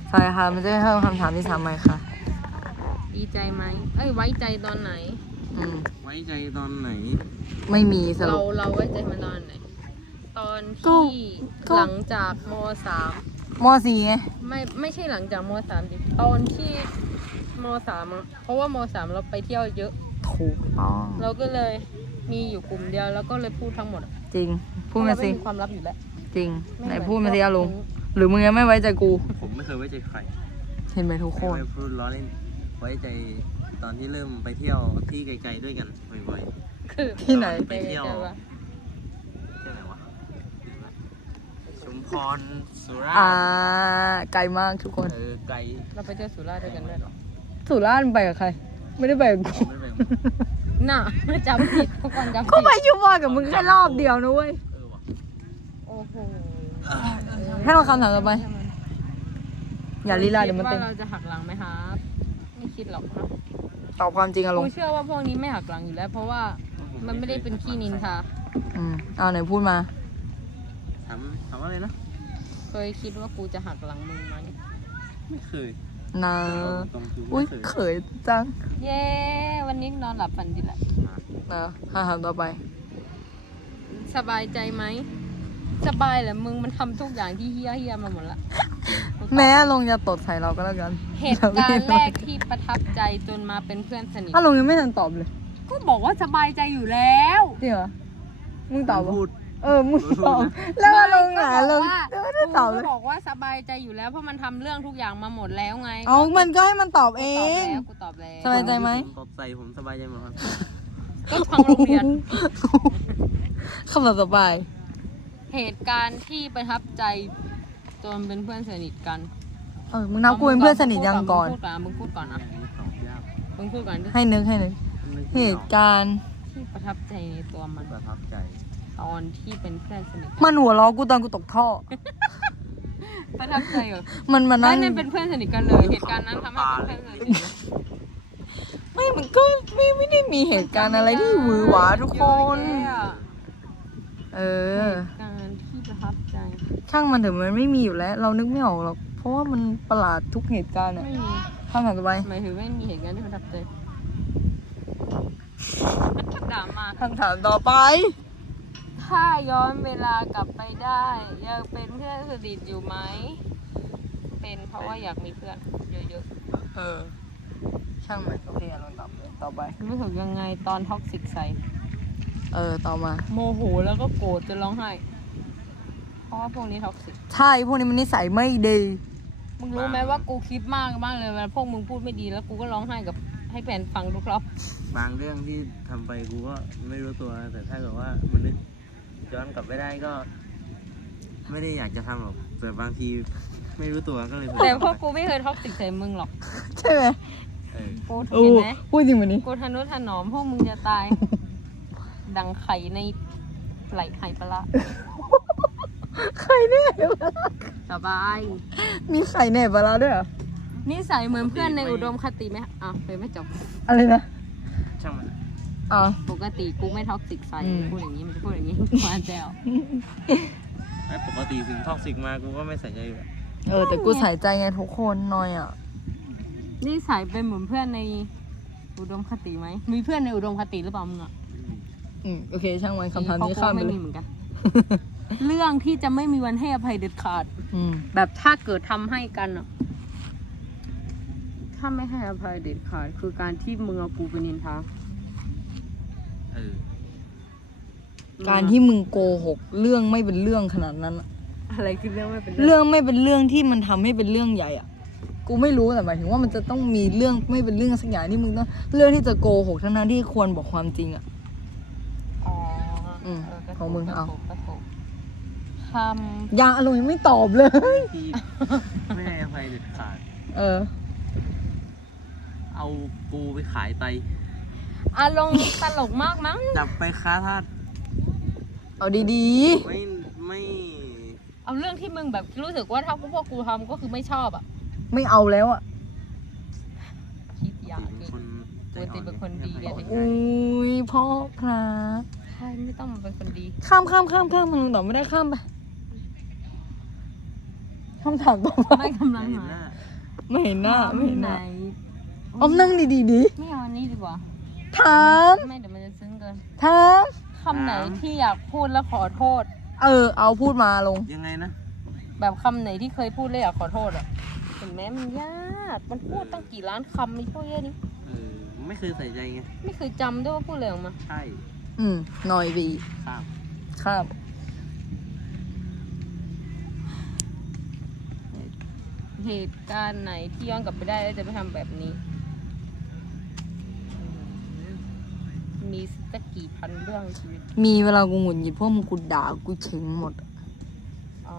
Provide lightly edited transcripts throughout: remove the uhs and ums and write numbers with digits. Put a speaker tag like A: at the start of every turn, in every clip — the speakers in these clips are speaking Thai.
A: ใช่ค่ะมันจะเพิ่มคำถามที่3ใหม่ค่ะ
B: ดีใจไหมไว้ใจตอนไหน
C: ไว้ใจตอนไหน
A: ไม่มีสรุป
B: เราไว้ใจมันตอนไหนตอนที่หลังจากม.3
A: ม.4 ไง
B: ไม่ใช่หลังจากม.3 ดิตอนที่ม.3 อ่ะเพราะว่าม.3 เราไปเที่ยวเยอะ
A: ถูกต้อง
B: เราก็เลยมีอยู่กลุ่มเดียวแล้วก็เลยพูดทั้งหมด
A: จริงพูดมาสิ
B: มีความลับอยู่แล้ว
A: จริงไหนพูดมาสิอาลุงหรือมึงยังไม่ไว้ใจกู
C: ผมไม่เคยไว้ใจใคร
A: เห็นไหมทุกคน
C: ไม่พูดล้อเล่นไว้ใจตอนที่เริ่มไปเที่ยวที่ไกลๆด้วยกันบ่อย
B: ๆคือ
A: ที่ไหน
C: ไปเที่ยวไหนวะชุมพรสุราษฎร์
A: ไกลมากทุกคน
C: ไกล
B: เราไปเที่ยวสุราษฎร์ด้วยกันด้วยหรอ
A: สุราษฎร์ไปกับใครไม่ได้ไปกับกู
B: น่ะจำผิดทุกคนจำผิด
A: ก็ไปชุมพรกับมึงแค่รอบเดียวนะเว้ย
B: โอ้โห
A: ให้เราคำถามต่อไปอย่าลีลาเดี๋ยวมันเต็ม
B: ว่าเราจะหักหลังไหมครับไม่คิดหรอกครับ
A: ตอบความจริงอะลุง
B: กูเชื่อว่าพวกนี้ไม่หักหลังอยู่แล้วเพราะว่ามันไม่ได้เป็นขี้นินทา
A: เอาไหนพูดมา
C: ถามว่าอะไรนะ
B: เคยคิดว่ากูจะหักหลังมึงไหม
C: ไม่เคย
A: นะอุ้ยเขยจัง
B: เย้วันนี้นอนหลับฝันดีแหละ
A: ถามต่อไป
B: สบายใจไหมสบายแหละมึงมันทำทุกอย่างที่เฮี้ยมาหมดละ
A: แม้ลงจะตดใส่เราก็แล้วกัน
B: เหตุการณ์แรกที่ประทับใจจนมาเป็นเพื่อนสนิท
A: ลงยังไม่ทันตอบเลย
B: ก็บอกว่าสบายใจอยู่แล้ว
A: จริงเหรอมึงตอบพูดมึงตอบแล้วลงหนาลงไม่ได้ตอบเลย
B: บอกว่าสบายใจอยู่แล้วเพราะมันทำเรื่องทุกอย่างมาหมดแล้วไง
A: มันก็ให้มันตอบเอง
B: กูตอบแล้ว
A: สบายใจไหม
C: ตอบใส่ผมสบายใจหมดครับ
B: ก็ทางโรงเรียน
A: คำตอบต่อไป
B: เหตุการณ์ที่ประทับใจจนเป็นเพื่อนสนิทกัน
A: มึงนับกูเป็นเพื่อนสนิทยังก่อน
B: มึงพูดก่อนนะมึงพูดก่อน
A: ให้นึกเหตุการณ์
B: ที่ประทับใจในตัวมัน
C: ประทับใจ
B: ตอนที่เป็นเพื่อนสนิท
A: มันหัวเราะกูตอนกูตกท่อ
B: ประทับใจเหรอ
A: มันนั่
B: นเป็นเพื่อนสนิทกันเลยเหตุการณ์นั้นทำให้เป็นเพื่อนสนิท
A: ไม่มันก็ไม่ได้มีเหตุการณ์อะไรที่หวือหวาทุกคน
B: การที่ประทับใจ
A: ช่างมันเถอะมันไม่มีอยู่แล้วเรานึกไม่ออกหรอกเพราะว่ามันประหลาดทุกเหตุการณ์
B: ไม่มี
A: คำถามต่อไป
B: หมายถึงไม่มีเหตุการณ์ที่ประทับใจด่ามา
A: คำถามต่อไป
B: ถ้าย้อนเวลากลับไปได้อยากเป็นเพื่อนสนิทอยู่ไหมเป็นเพราะว่าอยากมีเพื่อนเยอะ
A: ๆช่างมันโอเคลองตอบเลยต่อไป
B: รู้สึกยังไงตอนท็อกซิกใส่
A: ต่อมา
B: โมโหแล้วก็โกรธจนร้องไห้เพราะว่าพวกนี้ท็อกซิก
A: ใช่พวกนี้มันนิสัยไม่ดี
B: มึงรู้ไหมว่ากูคิดมากเลยเวลาพวกมึงพูดไม่ดีแล้วกูก็ร้องไห้กับให้แฟนฟังทุกรอบบ
C: างเรื่องที่ทำไปกูก็ไม่รู้ตัวแต่ถ้าเกิดว่ามันนึกย้อนกลับไปได้ก็ไม่ได้อยากจะทำหรอกแต่บางทีไม่รู้ตัวก็เลย
B: แต่พวกกูไม่เคยท็อกซิกใส่มึงหรอก
A: ใช่ไหม
B: กูเห็นไหม
A: พูดจริงวันนี้
B: กูทนุถนอมพวกมึงจะตายดังไข่ในไหลไข่ปลา
A: ไข่แน่
B: สบาย
A: มีไข่แน่ปลาด้วยเหรอ
B: นิสัยเหมือนเพื่อนในอุดมคติไหมเลยไม่จบ
A: อะไรนะ
C: ช่างมัน
B: ปกติกูไม่ท็อกซิกใส่พูดอย่างนี้มันจะพูดอย่างนี้มาแจว
C: ปกติถึงท็อกซิกมากูก็ไม่ใส่ใจอยู่
A: แต่กูใส่ใจไงทุกคนหน่อย
B: นิสัยเป็นเหมือนเพื่อนในอุดมคติไหมมีเพื่อนในอุดมคติหรือเปล่ามึง
A: โอเคช่างมันคำถามนี้ข้ามไป
B: เลยเหมือนกัน เรื่องที่จะไม่มีวันให้อภัยเด็ดขาดแบบถ้าเกิดทำให้กันถ้าไม่ให้อภัยเด็ดขาดคือการที่มึงเอากูไปนินทา
A: การที่มึงโกหกเรื่องไม่เป็นเรื่องขนาดนั้น
B: อะไรคือเรื่องไม่เป็น
A: เรื่องไม่เป็นเรื่องที่มันทำให้เป็นเรื่องใหญ่กูไม่รู้แต่หมายถึงว่ามันจะต้องมีเรื่องไม่เป็นเรื่องสักอย่างที่มึงต้องเรื่องที่จะโกหกทั้งที่ควรบอกความจริงของมึงเอายาอร่อยไม่ตอบเลย
C: ไม่ให้อภัยเด็ดขาดเอาปูไปขายไต
B: อารมณ์ตลกมากมั้ง
C: จับไปค้าทาส
A: เอาดี
C: ๆไม่
B: เอาเรื่องที่มึงแบบรู้สึกว่าถ้าพวกกูทำก็คือไม่ชอบ
A: ไม่เอาแล้ว
B: คิดอย่างนี้กูติเป็นคนดีกัน
A: อุ้ยพ่อพระ
B: ใช่ไม่ต้องมาเป็นคนดี
A: ข้ามมึงตอบไม่ได้ข้ามไปำถามต่อไป
B: ไม่กำลัง
C: เห็น
B: หา
C: หน้า
A: ไม่เห็นหน้าไม่เห็นห
B: ไหน
A: น้าออมนั่งดีๆดิ
B: ไม่เอาอันนี้ดีกว่า
A: ถาม
B: ไม่เดี๋ยวมันจะซึ้งเกิน
A: ถาม
B: คำไหนที่อยากพูดแล้วขอโทษ
A: เอาพูดมาลง
C: ยังไงนะ
B: แบบคำไหนที่เคยพูดแล้วอยากขอโทษอ่ะเห็นไหมมันยากมันพูดตั้งกี่ล้านคำมีพวกเยอะนี้
C: ไม่เคยใส่ใจไง
B: ไม่เคยจำด้วยว่าพูดอะไรออกมา
C: ใช่
A: หน่อยบี
C: ข้าม
A: ข้าม
B: เหตุการณ์ไหนที่ย้อนกลับไปได้แล้วจะไม่ทำแบบนี้ มีสักกี่พันเรื่องในชีวิต
A: มีเวลากูหงุดหงิดพวกมึงกูด่ากูเฉงหมด
B: อ๋อ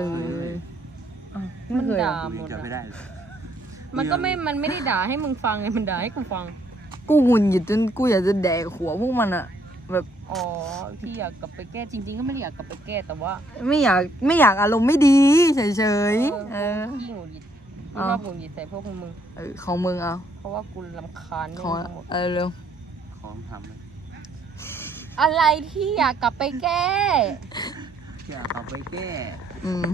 A: ไม่เคย
B: มันด่า
C: กูยังจำไม่ได้เลย
B: มันก็ไม่ มันไม่ได้ด่าให้มึงฟังไง มันด่าให้กูฟัง
A: กูหงุดหงิดจนกูอยากจะแดกหัวพวกมันอะแบบ
B: อ๋อ ที่อยากกลับไปแก้จริงๆ ก็ไม่ได้อยากกลับไปแก้แต่ว่า
A: ไม่อยากอารมณ์ไม่ดีเฉยๆ
B: ขี้หงุดหงิดกูชอบหงุดหงิดใส่พวกมึง
A: ของมึงเอา
B: เพราะว่ากูรำคาญ
A: ข
B: แม่
A: อง
B: ทั้งหมด
A: เร็ว
C: ขอทำเลย
B: อะไรที่อยากกลับไปแก้
C: อยากเอาไปแก้
A: อืม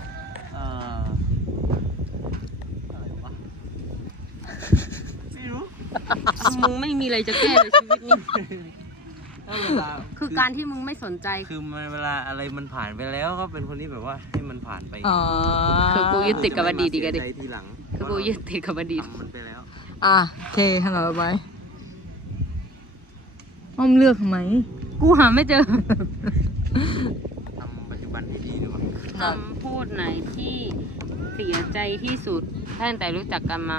C: อะไรวะ ไม่รู้
B: มึงไม่มีอะไรจะแก้เลยชีวิตนี้
C: ถ้าเวลา
B: คือการที่มึงไม่สนใจ
C: คือมันเวลาอะไรมันผ่านไปแล้วก็เป็นคนที่แบบว่าให้มันผ่านไป
A: อ๋อ
B: คือกูยึดติดกับอดีตดีกันดิ
C: เสียใจทีหลัง
B: คือกูยึดติดกับอดีต
C: ทำมันไปแล้ว
A: โอเคขนาดต่อไปอ้อมเลือกทำไม
B: กูหาไม่เจอ
C: ทำปัจจุบันให้ดีดีกว่า
B: คำพูดไหนที่เสียใจที่สุดตั้งแต่รู้จักกันมา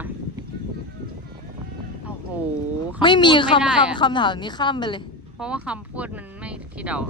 B: โอ้โห
A: ไม่มี
B: พูดไม่ได้อะ
A: คำถามนี้ข้ามไปเลย
B: เพราะว่าคำพูดมันไม่คิดเอา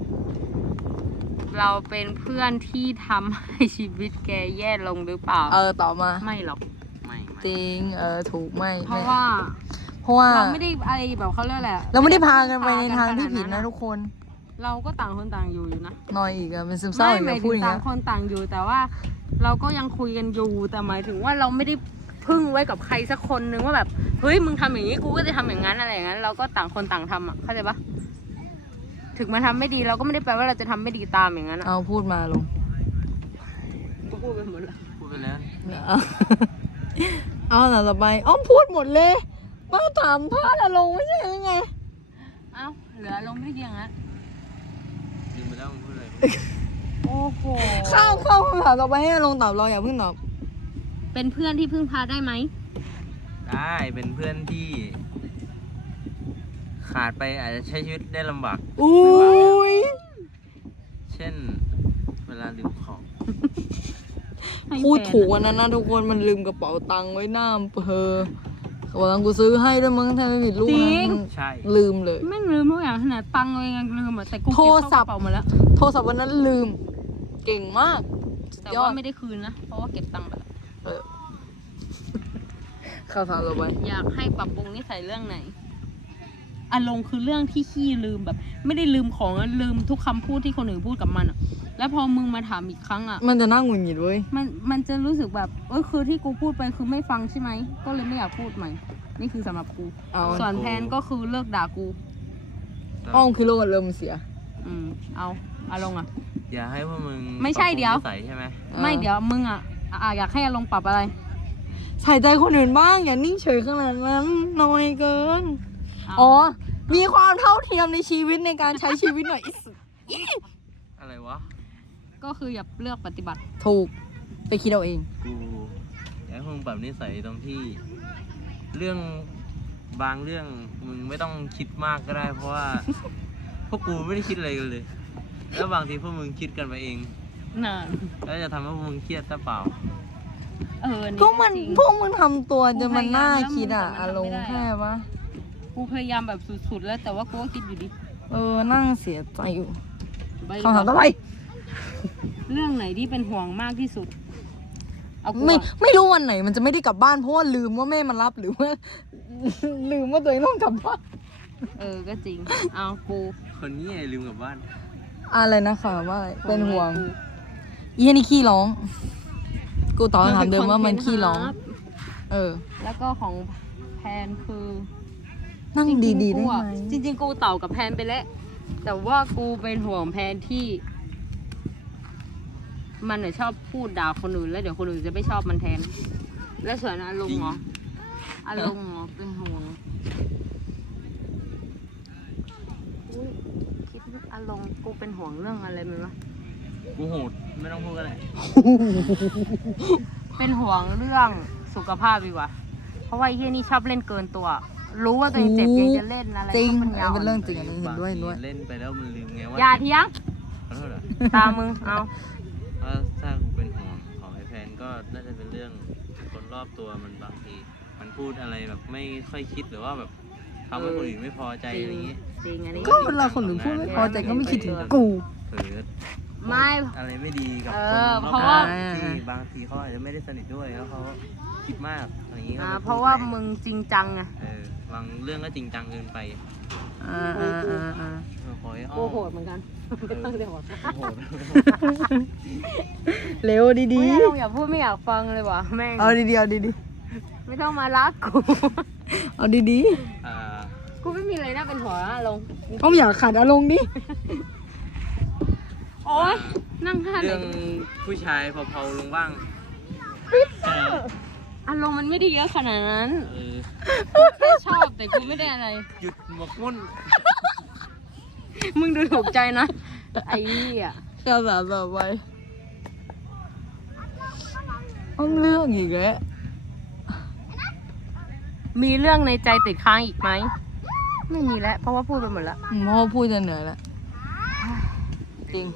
B: เราเป็นเพื่อนที่ทำให้ชีวิตแกแย่ลงหรือเปล่า
A: ต่อมา
B: ไม่หรอก
C: ไม่
A: จริง ถูกไม่
B: เพราะว่า
A: เพราะว่า
B: เราไม่ได้อะไรแบบเขาเรียกอะไรอะ
A: เราไม่ได้พากันไปในทางที่ผิด
B: ข
A: นะ
B: ด
A: ทุกคน
B: เราก็ต่างคนต่างอยู่นะ
A: นอยอีกอะเป็นซึมเศร้าอีก
B: หมา
A: อะ
B: ย
A: พู
B: ถึ
A: ด
B: ง
A: อย่าง
B: ต่า
A: เงี้
B: ง
A: ย
B: คนต่างอยู่แต่ว่า เราก็ยังคุยกันอยู่แต่หมายถึงว่าเราไม่ได้พึ่งไว้กับใครสักคนนึงว่าแบบเฮ้ยมึงทำอย่างนี้กูก็จะทำอย่างนั้นอะไรอย่างนั้นเราก็ต่างคนต่างทำอ่ะเข้าใจปะถึงมาทำไม่ดีเราก็ไม่ได้แปลว่าเราจะทำไม่ดีตามอย่างนั้นอะ
A: เอาพูดมาลง
B: ก็พูดไปหมดแล้ว
C: พูดไปแล้ว
A: เอาหน่ะต่อไปอ้อมพูดหมดเลยมาถามพลาดอะลงไม่ใช่หรือไง
B: เอ้าเหลือลงไม่ดีอย่างนั้น
C: ลืมไปแล้วมึงพูดอะไร
B: โอ้โห
A: เข้าคำถามต่อไปให้ลงตอบเราอย่าเพิ่งตอบ
B: เป็นเพื่อนที่พึ่งพาได้ไหม
C: ได้เป็นเพื่อนที่ ขาดไปอาจจะใช้ชีวิตได้ลำบาก
A: อุ้ย
C: เช่น เวลาลืมของ
A: พูดถูกวันนั้นนะทุกคนมันลืมกระเป๋าตังค์ไว้หน้าอำเภอวันนั้นกูซื้อให้ด้วยมึงถ้าไม่ผิดลูกนั้น
C: ใช่
A: ลืมเลย
B: ไม่ลืมทุกอย่างขนาดตังค์เลยยังลืมอ่ะแต่กูเก็บ
A: โทรศั
B: เข้า
A: พท์
B: กระเป๋าหมาแล้ว
A: โทรศัพท์วันนั้นลืม เก่งมากสุด
B: แต่
A: ยอ
B: ว่า
A: ด
B: ไม่ได้คืนนะเพราะว่าเก็บตังค์ไปแล้ว
A: ข่าวถามต่อไป
B: อยากให้ปรับปรุงนิสัยเรื่องไหน อารมณ์คือเรื่องที่ขี้ลืมแบบ ไม่ได้ลืมของอะลืมทุกคำพูดที่คนอื่นพูดกับมันอะแล้วพอมึงมาถามอีกครั้งอะ
A: มันจะน่าหงุดหงิดเว้ย
B: มันจะรู้สึกแบบคือที่กูพูดไปคือไม่ฟังใช่ไหมก็เลยไม่อยากพูดใหม่ นี่คือสำหรับกู
A: เอา
B: ส่วนแพนก็คือเลิกด่ากู
A: อ้อมคือโลกเริ่มเสีย
B: เอาลงค์อะ
C: อย่าให้พวกมึง
B: ไม่ใช่เดี๋ยว
C: ปรับปรุงนิสัยใช่ไหม
B: ไม่เดี๋ยวมึงอะอยากให้อารมณ์ปรับอะไร
A: ใส่ใจคนอื่นบ้างอย่านิ่งเฉยขนาดนั้นน้อยเกิน
B: เอา
A: อ๋อ มีความเท่าเทียมในชีวิตในการใช้ชีวิตหน่อย
C: อะไรวะ
B: ก็คืออย่าเลือกปฏิบัติ
A: ถูก ไปคิดเอาเอง
C: กูอยากให้พวกมึงปรับนิสัยตรงที่ เรื่องบางเรื่องมึงไม่ต้องคิดมากก็ได้ เพราะว่า พวกกูไม่ได้คิดอะไรกันเลย แล้วบางทีพวกมึงคิดกันไปเอง
B: น่ะ
C: แล้วจะทำให้พวกมึงเครียดซะเปล่า
B: นี่
A: พวกมัน
B: จริง
A: พวกมึงทำตัวจะมันน่าคิดอ่ะ
B: กูพยายามแล้ว
A: อารมณ์
B: มันทำไม่ได้
A: แค่
B: อะ
A: ว่า
B: กูพยายามแบบสุดๆแล้วแต่ว่ากูก็คิดอยู่ดิ
A: นั่งเสียใจอยู่
B: ไป
A: คำถามต่อไป
B: เรื่องไหนที่เป็นห่วงมากที่สุด เอากู
A: ไม่รู้วันไหนมันจะไม่ได้กลับบ้านเพราะว่าลืมว่าแม่มันรับหรือว่า ลืมว่าตัวเองต้องกลับบ้าน
B: ก็จริง เอากู
C: คนนี้ไงลืมกลับบ้าน
A: อะไรนะคะว่าอะไรเป็นห่วงอีนี่ขี้ร้อง กูตอบคำถามเดิมว่ามันขี้ร้อง
B: แล้วก็ของแพนคือ
A: นั่งดีๆได้
B: กู
A: ไหม
B: อะจริงๆกูเต่ากับแพนไปแล้ว แต่ว่ากูเป็นห่วงแพนที่มันเนี่ยชอบพูดด่าคนอื่นแล้วเดี๋ยวคนอื่นจะไม่ชอบมันแทน แล้วส่วนอารมณ์เหรออารมณ์เหรอเป็นห่วงอุ๊ยคิดว่าอารมณ์กูเป็นห่วงเรื่องอะไรมั้ยวะ
C: กูโหดไม่ต้องพูดก็ได้
B: เป็นห่วงเรื่องสุขภาพดีกว่า เพราะว่าไอ้เฮียนี่ชอบเล่นเกินตัว รู้ว่าตัวเองเจ็บยังจะเล่นอะไร
A: จริง
B: ก็ปัญญา
A: เป็นเรื่อง
B: อ่อน
A: จริงอันนี้เห็นด้วยเห็นด้วย
C: บางทีเล่นไปแล้วมันลืมไงว่า
B: อย่าเถียง
C: ขอโทษเหรอ
B: ตามมึง เอา
C: ถ้ากูเป็นห่วงของไอ้แฟนก็น่าจะเป็นเรื่องคนรอบตัวมันบางที มันพูดอะไรแบบไม่ค่อยคิดหรือว่าแบบทำให้คนอื่นไม่พอใจอะไรอย่างงี้
B: จริงอันนี้
A: ก็เวลาคนอื่นพูดไม่พอใจก็ไม่คิดถึงกู
C: เผลอ
B: ไม่
C: อะไรไม่ดีกับ
B: เอ
C: คน
B: อ
C: รอบ
B: เพราะ
C: ข้า
B: ว่า
C: งที่บางทีเขาอาจจะไม่ได้สนิทด้วยแล้วเขาคิดมากอะไรอย่างงี้
B: อ่า
C: ขไม่พูด
B: เพราะว่า
C: ไป
B: มึงจริงจังไง
C: บางเรื่องก็จริงจังเกินไป ขอให้อ้อ
B: กูโหดเหมือนกันไม่ต้องเรียกว่า
C: โหด
A: เร็วดี
B: ไม่ได้ลงอย่าพูดไม่อยากฟังเลยว่ะแม่ง
A: ๆเอาดีๆเอาดี
B: ไม่ต้องมารักกู
A: ๆเอาดี
C: อ่า
B: กูไม่มีอะไรน่าเป็นหัวลง
A: ๆต้องอย่าขาดอารมณ์ดิ
B: โอ๊ยนั่งท่าไหน
C: เรื่องผู้ชายเผาๆลงบ้าง
B: อารมณ์มันไม่ได้เยอะขนาดนั้น
C: เออ
B: แค่ชอบแต่กูไม่ได้อะไร
C: หยุดหมกมุ่น
B: มึงดูถูกใจนะ ไอ้นี่อ่ะ
A: ก็แบบต่อไปต้องเรื่องอีกแล้ว
B: มีเรื่องในใจติดค้างอีกไหม ไม่มีแล้ว เพราะว่าพูดไปหมดแล้ว
A: พ่อพูดจะเหนื่อยแล้วจริง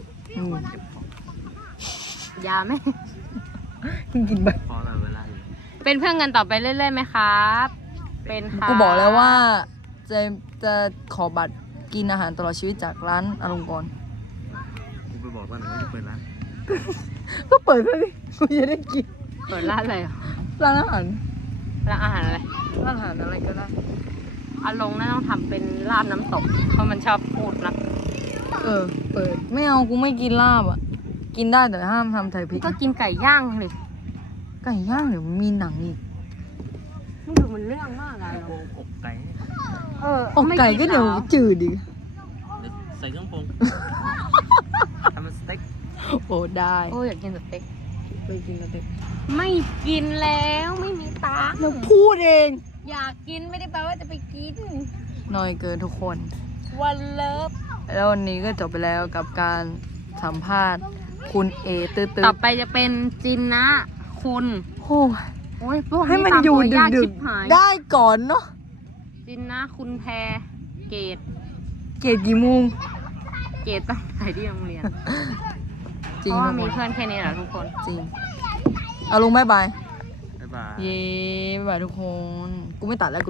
B: ยาไหม
A: เพิ่งกินไป
C: พอแล้วเวลาอยู่
B: เป็นเพื่อนกันต่อไปเรื่อยๆไหมครับ เป็นค่ะ
A: กูบอกแล้วว่าจะขอบัตรกินอาหารตลอดชีวิตจากร้านอลงกรณ์
C: กูไปบอกว่าหนูไม่ได้เปิดร้าน
A: ก็เปิดไปดิกูจะได้กิน
B: เปิดร้านอะไรอ่ะ
A: ร้านอาหาร
B: ร้านอาหารอะไร
A: ร้านอาหารอะไรก็ได้
B: อารมณ์น่าต้องทำเป็นลาบน้ำตก เพราะมันชอบพูดนะ
A: เปิดไม่เอากูไม่กินลาบอ่ะ กินได้แต่ห้ามทำไทยพริก
B: ก็กินไก่ย่างเลย
A: ไก่ย่างเดี๋ยวมีหนังอีก
B: มึงดูมันเรื่องมากอะ
C: โกอกไก่
A: อกไก่ก็เดี๋ยวจืดดิ
C: หรือใส่เครื่องปรุงทำเป็นสเต็ก
A: โอ้ได้
B: โอ้ยอยากกินสเต็ก
A: ไปกินกันเถอะ
B: ไม่กินแล้วไม่มีตังค์
A: แล้วพูดเอง
B: อยากกินไม่ได้แปลว่าจะไปกิน
A: น้อยเกินทุกคน
B: วันเลิฟ
A: แล้ววันนี้ก็จบไปแล้วกับการสัมภาษณ์คุณเอตื้อ
B: ต่อไปจะเป็นจินนะคุณ
A: ๆโอ้ย
B: โอ้ยพวก
A: ให้มัน
B: ตา
A: อยู่
B: ตัวยาก
A: ดึ
B: ชิ
A: ก
B: บหาย
A: ๆได้ก่อนเนาะ
B: จินนะคุณแพรเกต
A: เกตกี่โมง
B: เกตตั้งแต่ที่โรงเรียน
A: จริง
B: เพราะว่า
A: ทุก
B: มี
A: คน
B: เพื่อนแค่นี้แหละทุกคน
A: จริงเอาลงบ๊ายบาย
C: บ๊ายบาย
A: เย้บ๊ายบายทุกคน กูไม่ตัดแล้ว